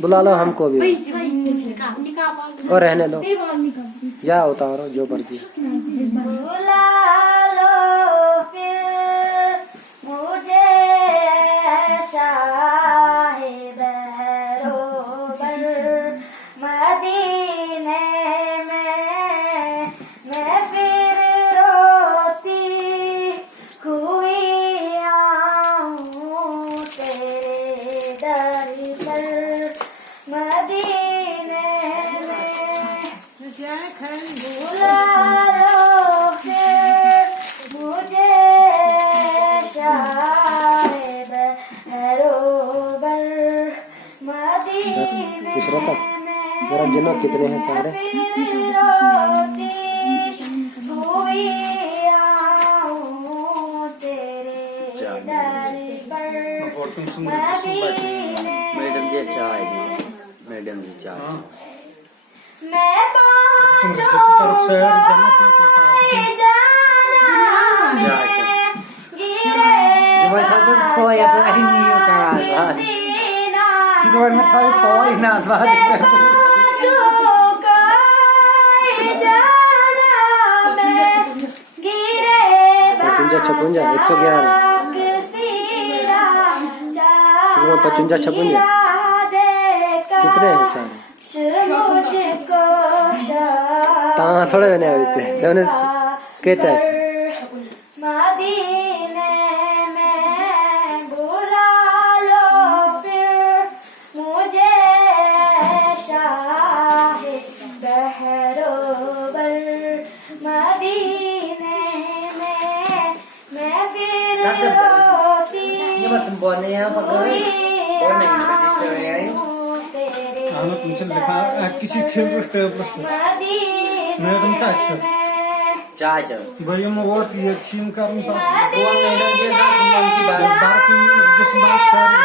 बुला लो हमको भी और रहने दो। जा उतारो जो मर्जी। बुला लो फिर मुझे शाहे बहरोबर मदीने में मैं फिर रोती हुई आऊं तेरे दर पर मदीने में। बुला लो फिर मुझे शाहे बहरोबर मदीने इशरत जरा गिनो कितने हैं सारे। रोती हुई आऊं तेरे दर पर मैडम जी चाय मैडम जी चाय मैं Rồi thôi tôi thôi à tôi anh nhiều cả rồi mà thôi nào vào पचुंजा छपुंजा 111 पचुंजा छपुंजा कितने हैं सारे ता थोड़े बने वैसे जौन कहता है मदीने में। बुला लो फिर मुझे शाहे बहरोबर मदीने में मैं फिर रोती nhưng mà tụi bọn này á bác ơi bọn này register này ấy Ahmet Musul लिखा किसी खेल रहे मैडम का अच्छा चाय चल भाई हम वोट ये चीम करने पर वो मैडम जी साथ मंची बात बार की रजिस्टर बात सारे